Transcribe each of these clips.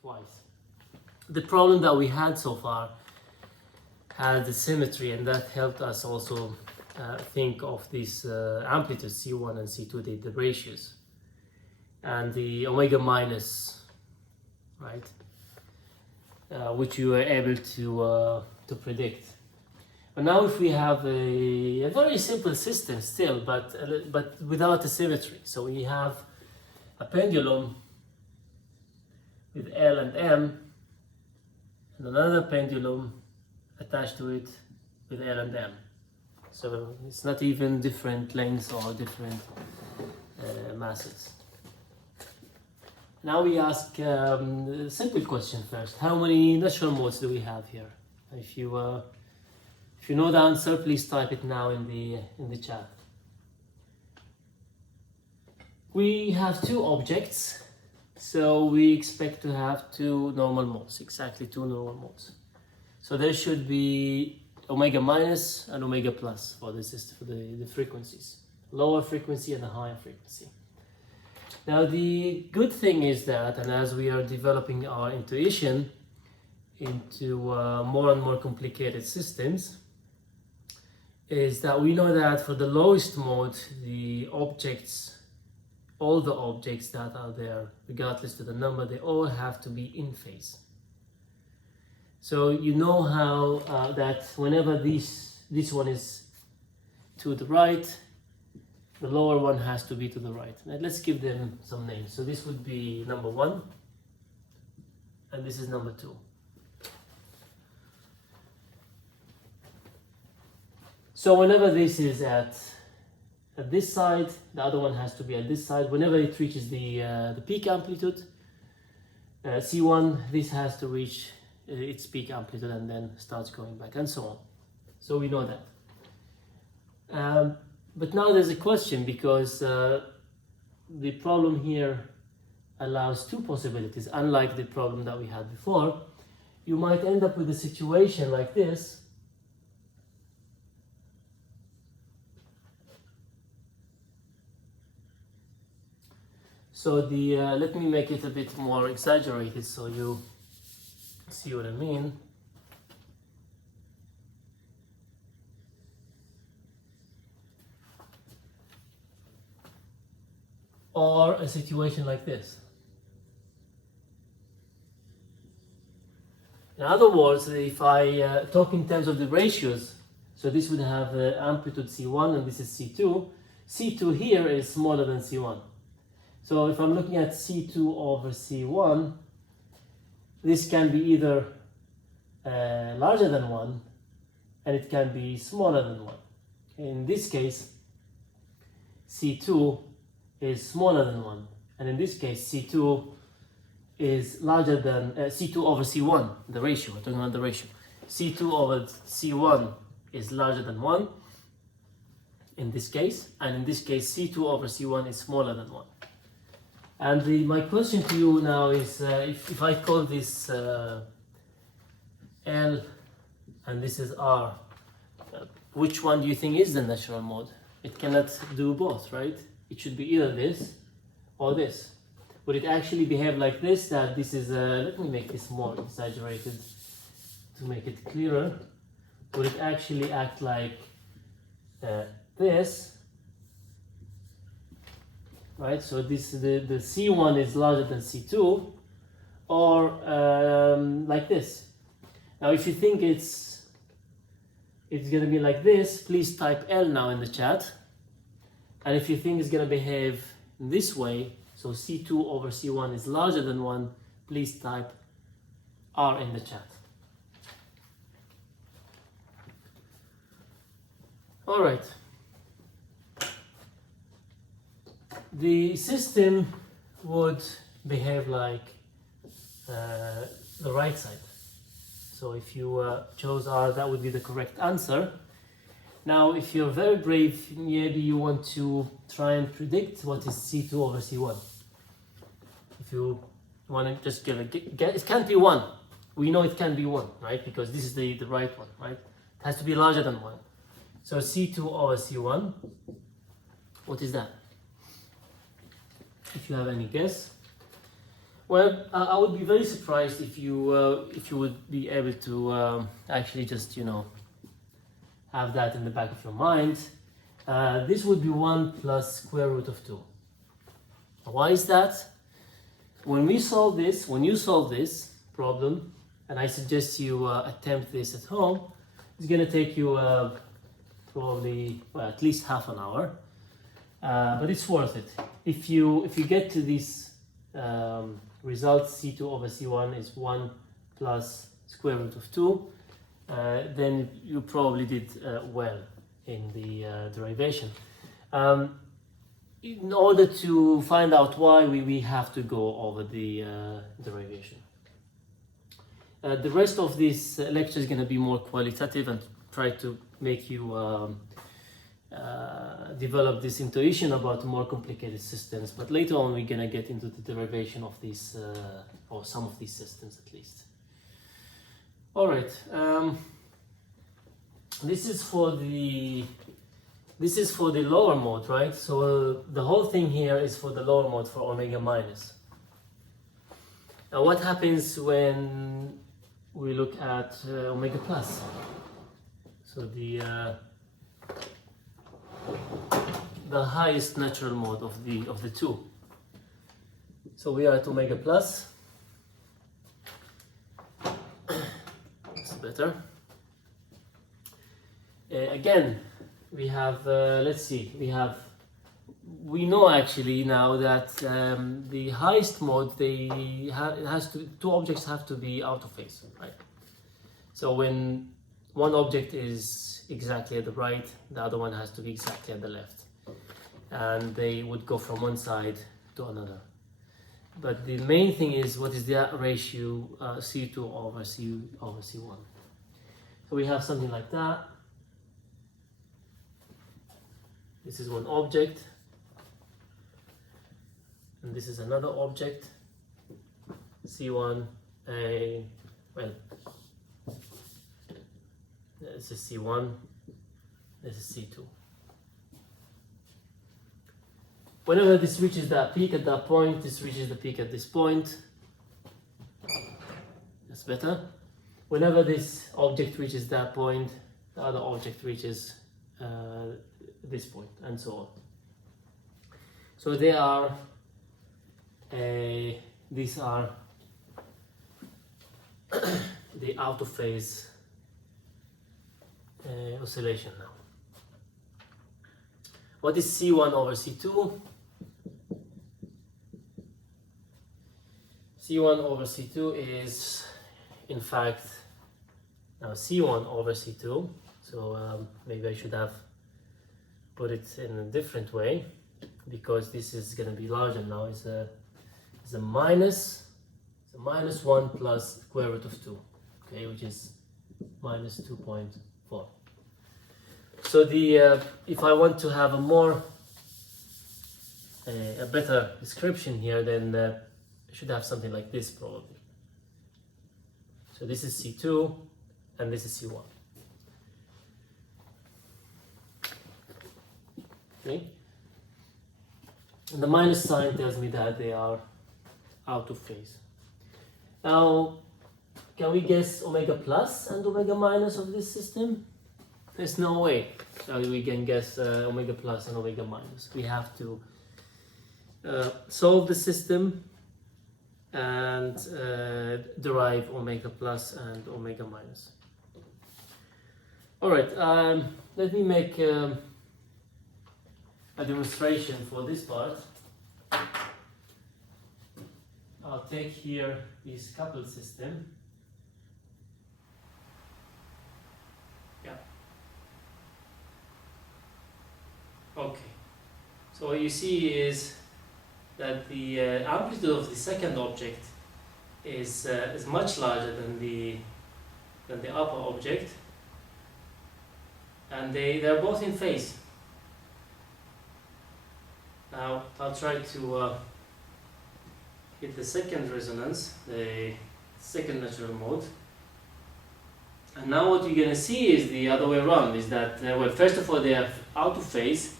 twice. The problem that we had so far had the symmetry, and that helped us also think of these amplitudes C1 and C2, the ratios, and the omega minus, right, which you were able to predict. But now if we have a very simple system still, but without the symmetry, so we have a pendulum with L and M, and another pendulum attached to it with L and M. So it's not even different lengths or different masses. Now we ask a simple question first. How many natural modes do we have here? If you know the answer, please type it now in the chat. We have two objects, so we expect to have two normal modes, exactly two normal modes. So there should be omega minus and omega plus for the system, for the frequencies, lower frequency and a higher frequency. Now the good thing is that, and as we are developing our intuition into more and more complicated systems, is that we know that for the lowest mode, the objects, all the objects that are there, regardless of the number, they all have to be in phase. So you know how that whenever this one is to the right, the lower one has to be to the right. Now let's give them some names. So this would be number 1, and this is number 2. So whenever this is at this side, the other one has to be at this side. Whenever it reaches the peak amplitude, C1, this has to reach its peak amplitude and then starts going back, and so on. So we know that. But now there's a question, because the problem here allows two possibilities. Unlike the problem that we had before, you might end up with a situation like this. So let me make it a bit more exaggerated so you see what I mean. Or a situation like this. In other words, if I talk in terms of the ratios, so this would have amplitude C1 and this is C2. C2 here is smaller than C1. So if I'm looking at C2 over C1, this can be either larger than 1 and it can be smaller than 1. In this case, C2 is smaller than 1, and in this case C2 is larger than C2 over C1, the ratio, we're talking about the ratio. C2 over C1 is larger than 1 in this case, and in this case C2 over C1 is smaller than 1. And my question to you now is, if I call this L and this is R, which one do you think is the natural mode? It cannot do both, right? It should be either this or this. Would it actually behave like this, that this is, let me make this more exaggerated to make it clearer. Would it actually act like this? Right, so this the C1 is larger than C2, or like this. Now if you think it's going to be like this, please type L now in the chat. And if you think it's going to behave this way, so C2 over C1 is larger than 1, please type R in the chat. All right. The system would behave like the right side. So if you chose R, that would be the correct answer. Now, if you're very brave, maybe you want to try and predict what is C2 over C1. If you want to just get, it can't be 1. We know it can be 1, right? Because this is the right one, right? It has to be larger than 1. So C2 over C1, what is that? If you have any guess. Well, I would be very surprised if you would be able to actually just, you know, have that in the back of your mind. This would be 1 plus square root of 2. Why is that? When you solve this problem, and I suggest you attempt this at home, it's going to take you probably, well, at least half an hour, but it's worth it. If you get to this result, C2 over C1 is 1 plus square root of 2, then you probably did well in the derivation. In order to find out why, we have to go over the derivation. The rest of this lecture is going to be more qualitative and try to make you develop this intuition about more complicated systems, but later on we're going to get into the derivation of these or some of these systems at least. All right, this is for the lower mode, right? So the whole thing here is for the lower mode, for omega minus. Now what happens when we look at omega plus? So the highest natural mode of the two. So we are at omega plus. That's better. Again, we have let's see. We know actually now that the highest mode, two objects have to be out of phase, right? So when one object is exactly at the right, the other one has to be exactly at the left, and they would go from one side to another. But the main thing is, what is the ratio C2 over C1? So we have something like that. This is one object, and this is another object. C1, well, this is C1, this is C2. Whenever this reaches that peak at that point, this reaches the peak at this point. That's better. Whenever this object reaches that point, the other object reaches this point, and so on. So they are, these are the out of phase oscillation now. What is C1 over C2? C1 over C2 is, in fact, now C1 over C2. So maybe I should have put it in a different way, because this is going to be larger now. It's a minus 1 plus square root of 2, okay, which is minus 2.4. So if I want to have a better description here, then I should have something like this probably. So this is C2 and this is C1. Okay. And the minus sign tells me that they are out of phase. Now, can we guess omega plus and omega minus of this system? There's no way that we can guess omega plus and omega minus. We have to solve the system and derive omega plus and omega minus. All right, let me make a demonstration for this part. I'll take here this coupled system. Yeah. Okay. So what you see is that the amplitude of the second object is much larger than the upper object, and they're both in phase. Now I'll try to hit the second resonance, the second natural mode. And now what you're going to see is the other way around, is that, well, first of all, they are out of phase,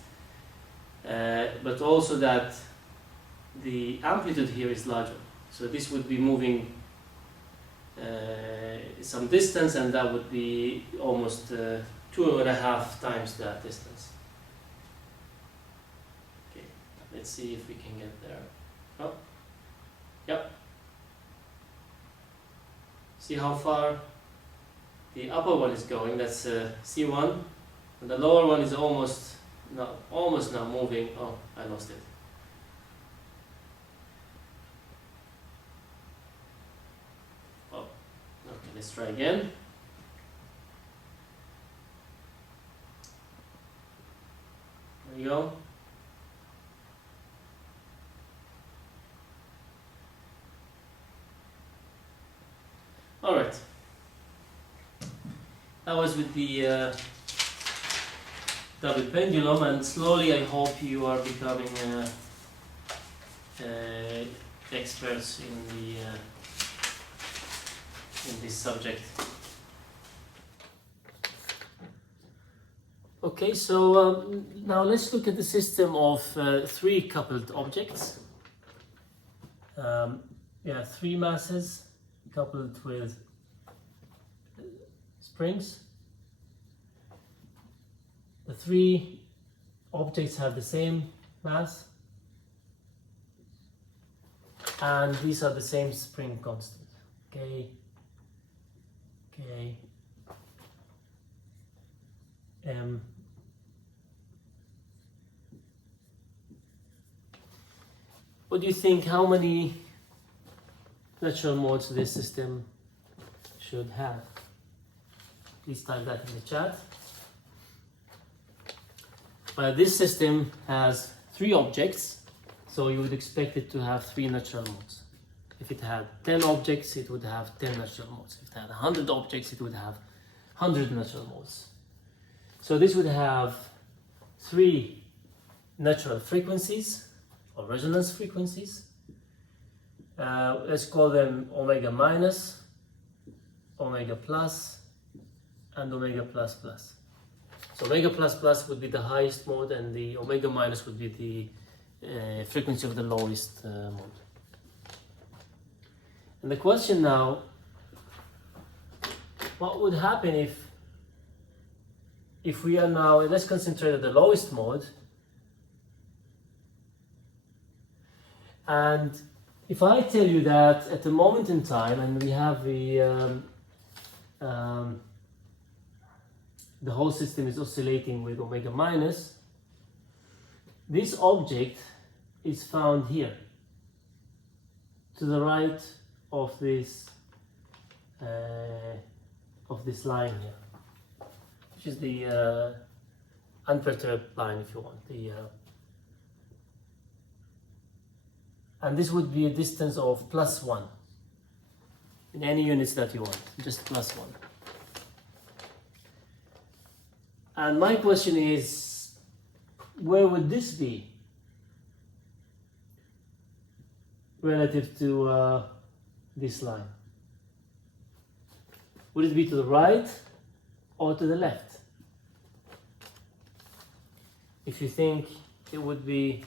but also that the amplitude here is larger. So this would be moving some distance, and that would be almost 2.5 times that distance. Okay, let's see if we can get there. Oh, yep. See how far the upper one is going? That's C1, and the lower one is almost now moving. Oh, I lost it. Oh, okay. Let's try again. There you go. All right. That was with the double pendulum, and slowly I hope you are becoming experts in this subject. Okay, so now let's look at the system of 3 coupled objects. Yeah, 3 masses coupled with springs. The 3 objects have the same mass, and these are the same spring constant. K, M. What do you think? How many natural modes this system should have? Please type that in the chat. This system has 3 objects, so you would expect it to have 3 natural modes. If it had 10 objects, it would have 10 natural modes. If it had 100 objects, it would have 100 natural modes. So this would have 3 natural frequencies, or resonance frequencies. Let's call them omega minus, omega plus, and omega plus plus. So omega plus plus would be the highest mode, and the omega minus would be the frequency of the lowest mode. And the question now, what would happen if we are now, let's concentrate on the lowest mode, and if I tell you that at a moment in time, and we have the whole system is oscillating with omega minus, this object is found here, to the right of this line here, which is the unperturbed line, if you want. And this would be a distance of +1 in any units that you want, just +1. And my question is, where would this be relative to this line? Would it be to the right or to the left? If you think it would be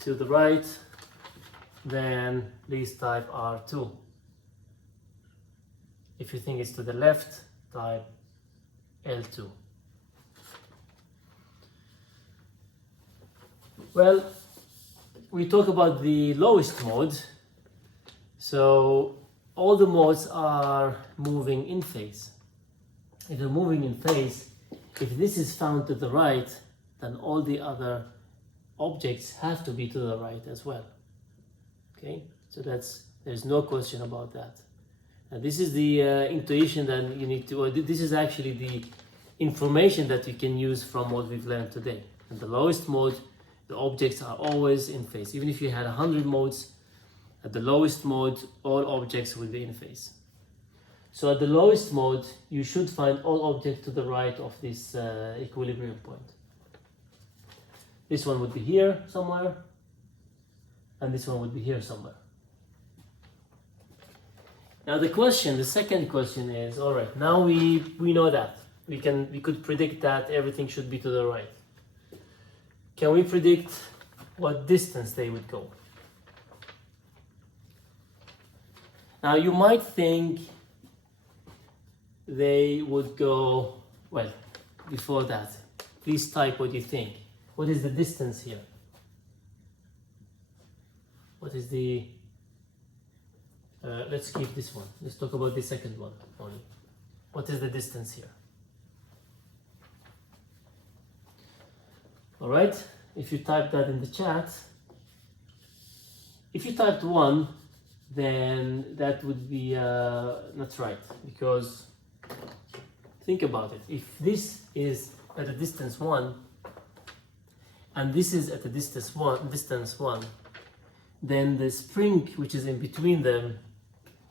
to the right, then please type R2. If you think it's to the left, type L2. Well, we talk about the lowest mode, so all the modes are moving in phase. If they're moving in phase, if this is found to the right, then all the other objects have to be to the right as well. Okay, so there's no question about that. And this is the intuition that you need to, this is actually the information that you can use from what we've learned today. In the lowest mode, the objects are always in phase. Even if you had 100 modes, at the lowest mode, all objects will be in phase. So at the lowest mode, you should find all objects to the right of this equilibrium point. This one would be here somewhere, and this one would be here somewhere. Now the second question is, all right, now we know that. We could predict that everything should be to the right. Can we predict what distance they would go? Now you might think they would go, well, before that, please type what you think. What is the distance here? What is the, let's keep this one. Let's talk about the second one only. What is the distance here? All right, if you type that in the chat, if you typed 1, then that would be not right, because think about it. If this is at a distance 1 and this is at a distance 1, then the spring which is in between them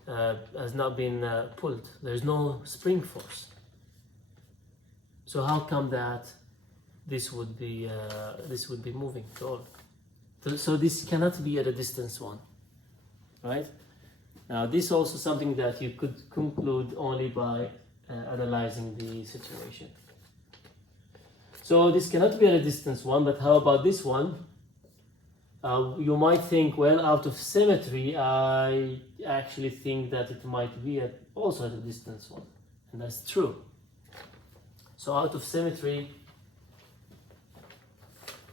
has not been pulled. There's no spring force. So how come that this would be moving at all? So this cannot be at a distance 1, right? Now this is also something that you could conclude only by analyzing the situation. So this cannot be at a distance 1, but how about this one? You might think, well, out of symmetry, I actually think that it might be also at a distance 1, and that's true. So out of symmetry,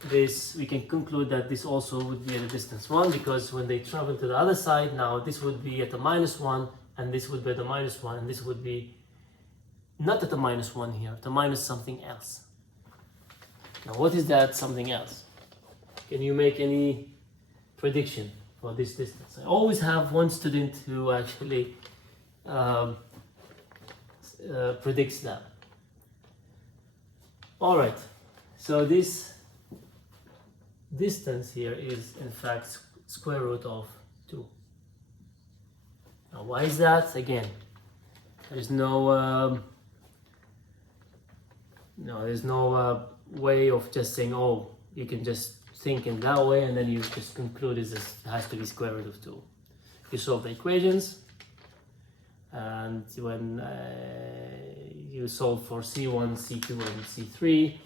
we can conclude that this also would be at a distance 1, because when they travel to the other side, now this would be at a -1, and this would be at a -1, and this would be not at a -1 here, at a minus something else. Now what is that something else? Can you make any prediction for this distance? I always have one student who actually predicts that. All right, so this distance here is in fact square root of 2. Now why is that? Again, there's no way of just saying, oh, you can just think in that way and then you just conclude it has to be square root of 2. You solve the equations, and when you solve for C1, C2 and C3,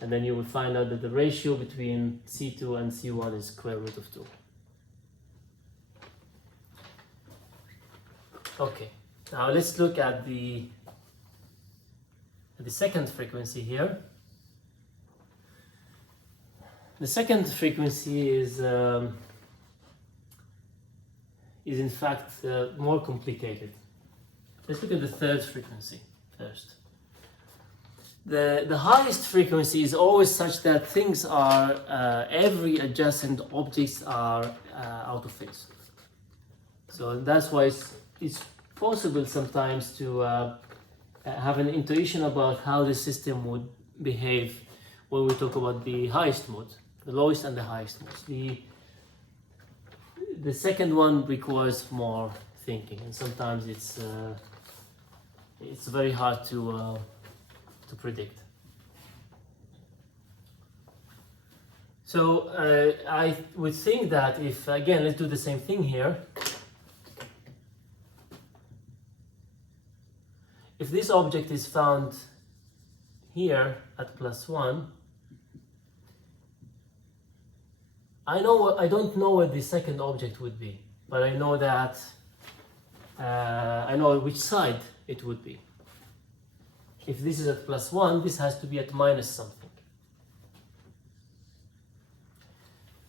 and then you will find out that the ratio between C2 and C1 is square root of 2. Okay, now let's look at the second frequency here. The second frequency is in fact more complicated. Let's look at the third frequency first. The highest frequency is always such that things are, every adjacent objects are out of phase. So that's why it's possible sometimes to have an intuition about how the system would behave when we talk about the highest mode, the lowest and the highest modes. The second one requires more thinking, and sometimes it's very hard to predict. So I would think that if, again, let's do the same thing here. If this object is found here at +1, I don't know what the second object would be, but I know that I know which side it would be. If this is at +1, this has to be at minus something.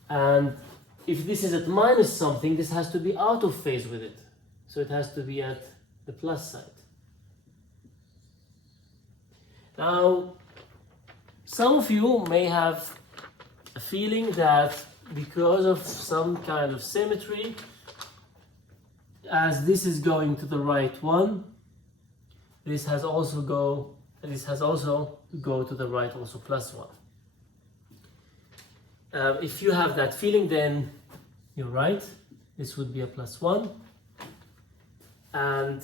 And if this is at minus something, this has to be out of phase with it. So it has to be at the plus side. Now, some of you may have a feeling that because of some kind of symmetry, as this is going to the right one, this has also go to the right also +1. If you have that feeling, then you're right. This would be a +1, and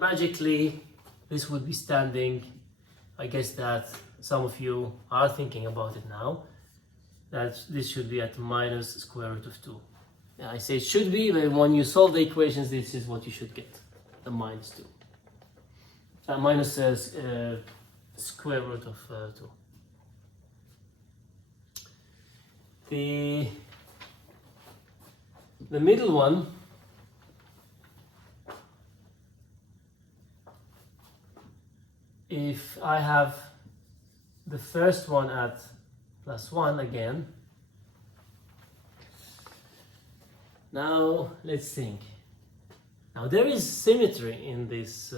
magically this would be standing. I guess that some of you are thinking about it now, that this should be at minus square root of 2. I say it should be, but when you solve the equations, this is what you should get, the minus 2. Minus square root of 2. The middle one if I have the first one at +1 again, now let's think. Now there is symmetry in this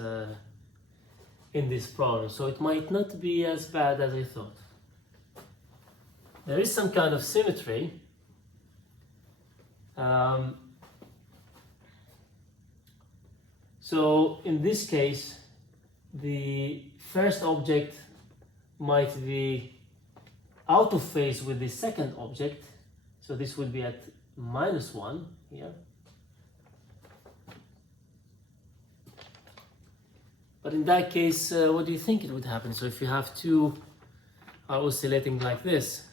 problem, so it might not be as bad as I thought. There is some kind of symmetry. So in this case, the first object might be out of phase with the second object, so this would be at -1 here. But in that case, what do you think it would happen? So if you have two are oscillating like this,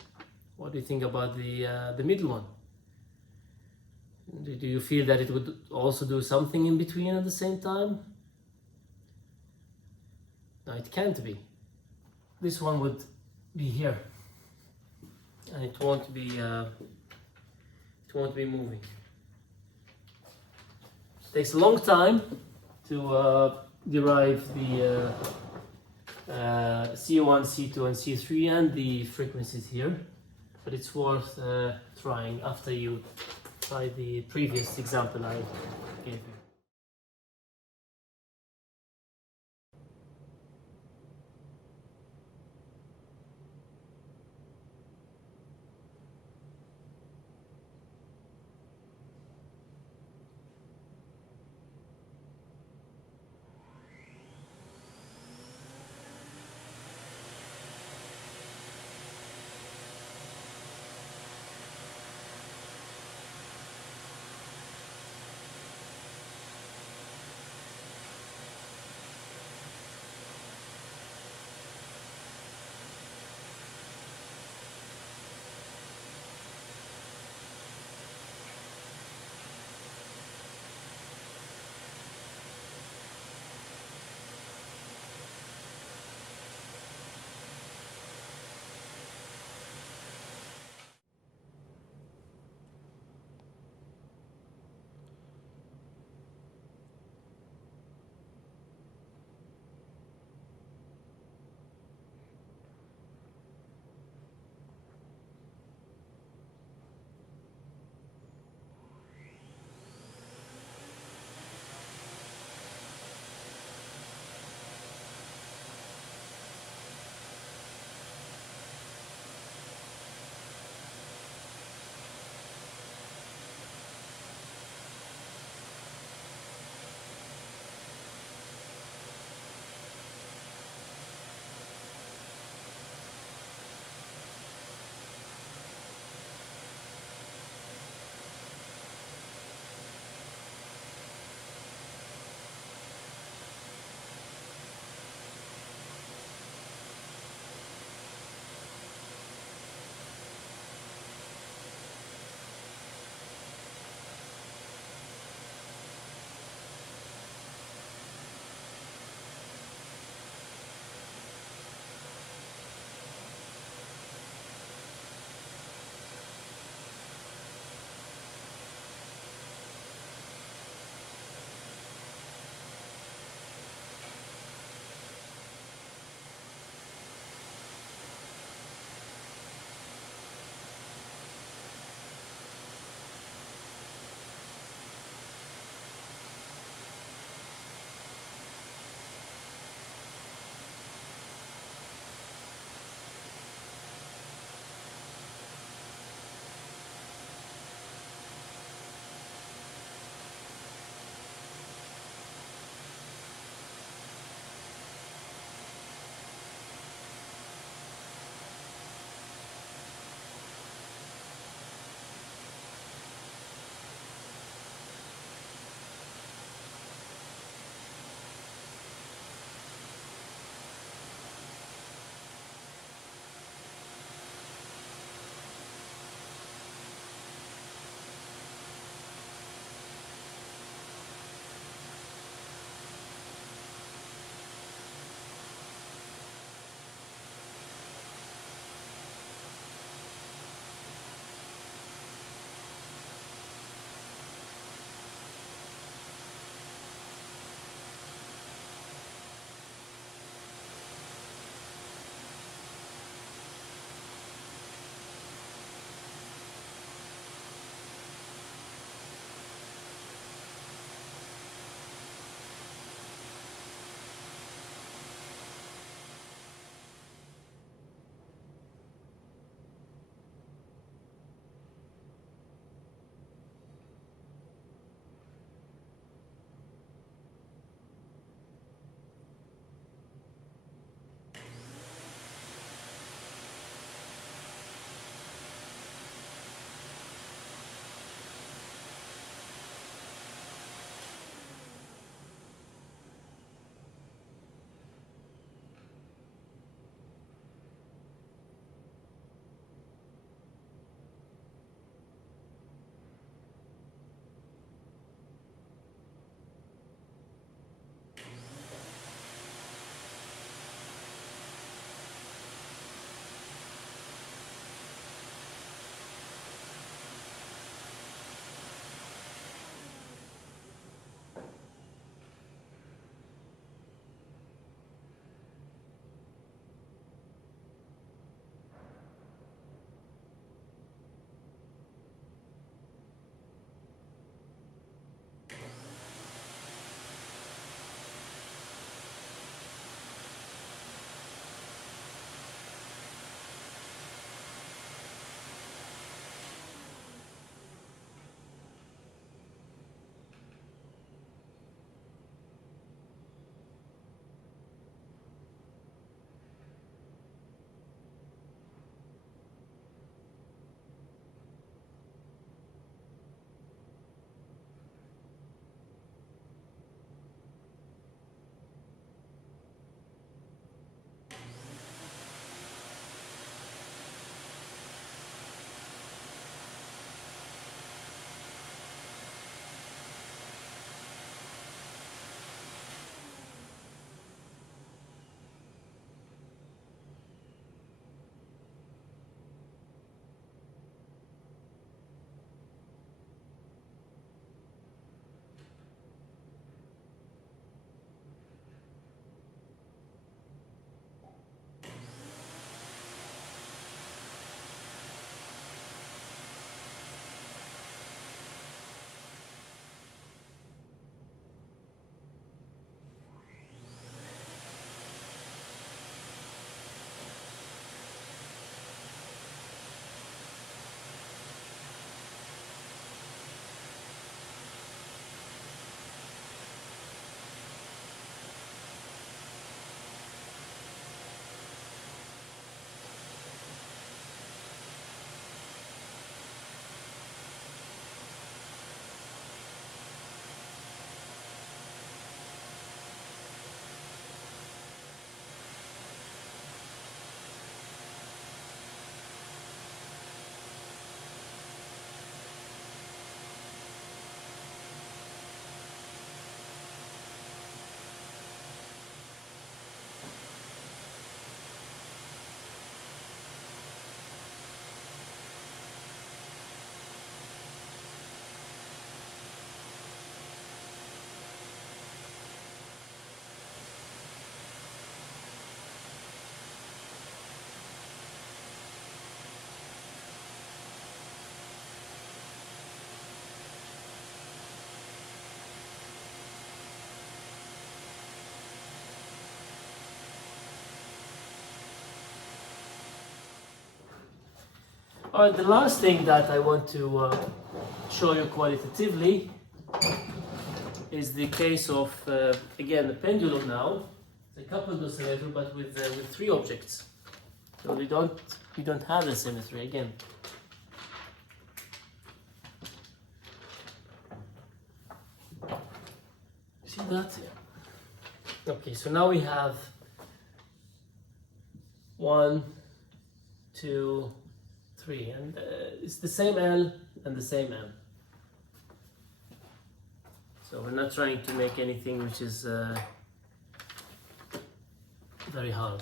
what do you think about the middle one? Do you feel that it would also do something in between at the same time? No, it can't be. This one would be here, and it won't be moving. It takes a long time to derive the C1, C2, and C3 and the frequencies here, but it's worth trying after you try the previous example I gave you. Alright, the last thing that I want to show you qualitatively is the case of, again, the pendulum now. It's a coupled oscillator, but with 3 objects. So we don't have the symmetry again. See that? Yeah. Okay, so now we have 1, 2, 3, and it's the same L and the same M. So we're not trying to make anything which is very hard.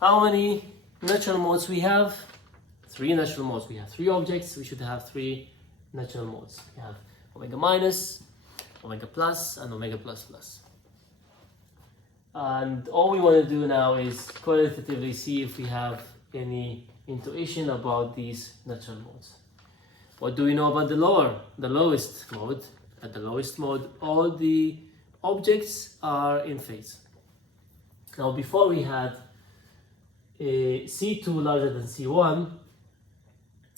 How many natural modes we have? 3 natural modes. We have 3 objects. We should have 3 natural modes. We have omega minus, omega plus, and omega plus plus. And all we want to do now is qualitatively see if we have any intuition about these natural modes. What do we know about the lowest mode? At the lowest mode, all the objects are in phase. Now, before we had a C2 larger than C1,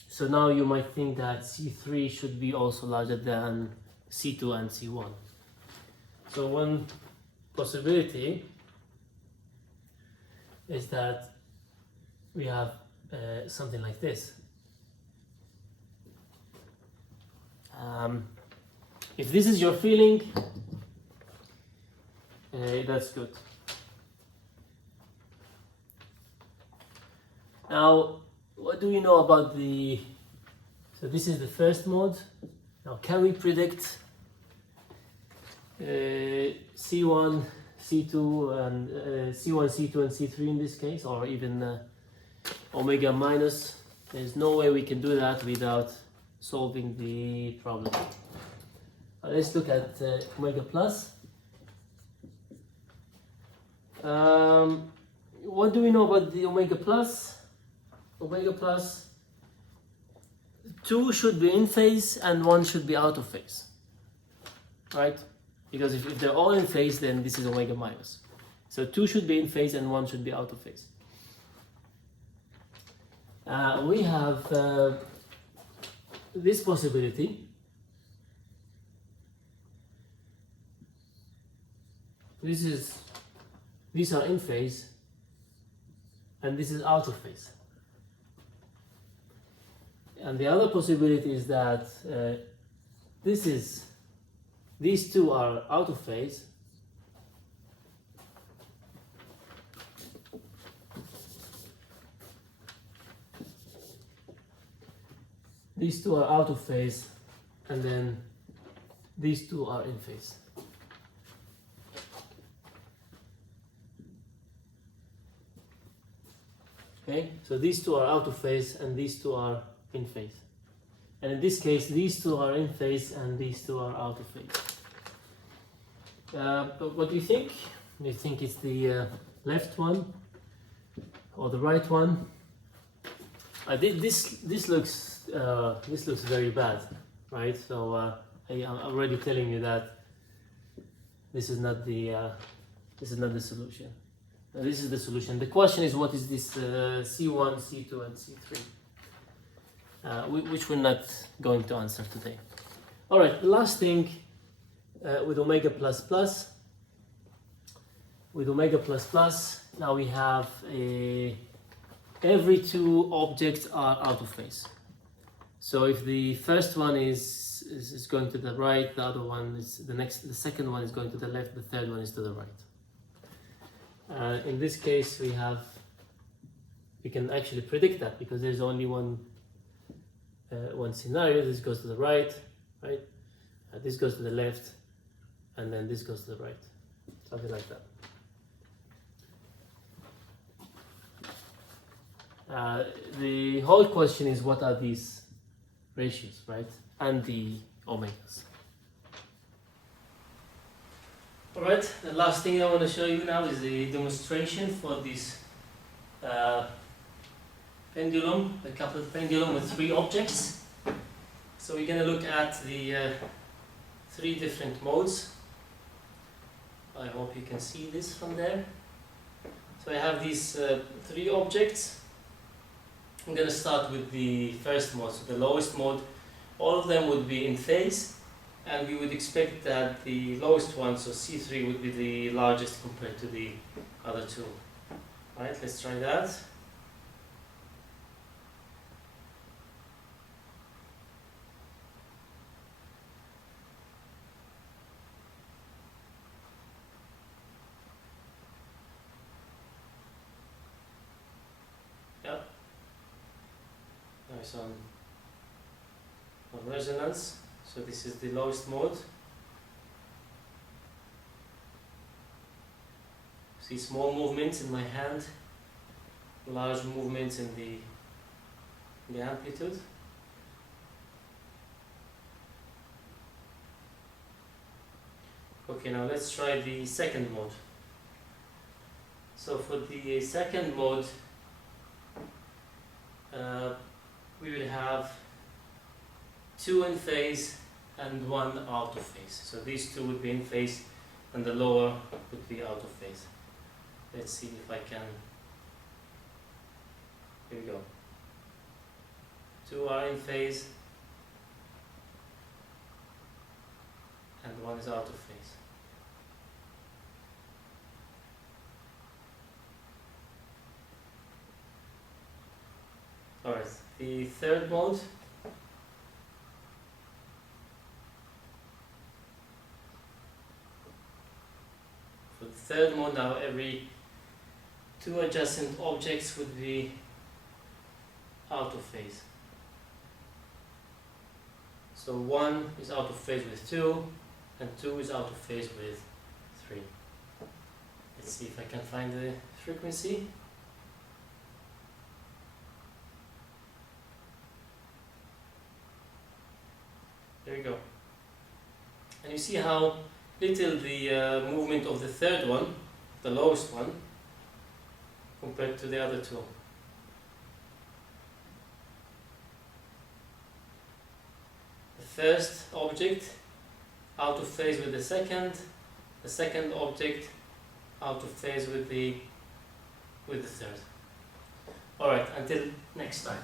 so now you might think that C3 should be also larger than C2 and C1. So one possibility is that we have something like this. If this is your feeling, that's good. Now, what do we know about so this is the first mode. Now, can we predict C1, C2, and C1, C2, and C3 in this case, or even omega minus? There's no way we can do that without solving the problem. Let's look at omega plus. What do we know about the omega plus? Omega plus, 2 should be in phase and 1 should be out of phase, right? Because if they're all in phase, then this is omega minus. So 2 should be in phase and 1 should be out of phase. We have this possibility. These are in phase and this is out of phase. And the other possibility is that these 2 are out of phase, these 2 are out of phase, and then these 2 are in phase. Okay, so these 2 are out of phase and these 2 are in phase. And in this case, these 2 are in phase and these 2 are out of phase. But what do you think? Do you think it's the left one or the right one? This looks very bad, right? So I'm already telling you that this is not the solution. This is the solution. The question is, what is this C1, C2, and C3? Which we're not going to answer today. All right, the last thing with omega plus plus. With omega plus plus, now we have every 2 objects are out of phase. So if the first one is going to the right, the other one is the second one is going to the left, the third one is to the right. In this case, we can actually predict that because there's only one scenario. This goes to the right, right? This goes to the left, and then this goes to the right, something like that. The whole question is, what are these ratios, right? And the omegas. Alright, the last thing I want to show you now is the demonstration for this pendulum, the coupled pendulum with 3 objects. So we're going to look at the 3 different modes. I hope you can see this from there. So I have these 3 objects. I'm going to start with the first mode. So the lowest mode, all of them would be in phase, and we would expect that the lowest one, so C3, would be the largest compared to the other two. Alright, let's try that. Yep. Nice on resonance. So this is the lowest mode. See small movements in my hand, large movements in the amplitude. Okay, now let's try the second mode. So for the second mode, we will have 2 in phase and 1 out of phase. So these 2 would be in phase and the lower would be out of phase. Let's see if I can. Here we go. 2 are in phase and 1 is out of phase. Alright, the third mode. For the third mode now, every 2 adjacent objects would be out of phase. So 1 is out of phase with 2 and 2 is out of phase with 3. Let's see if I can find the frequency. There we go. And you see how little the movement of the third one, the lowest one, compared to the other 2. The first object out of phase with the second object out of phase with the third. Alright, until next time.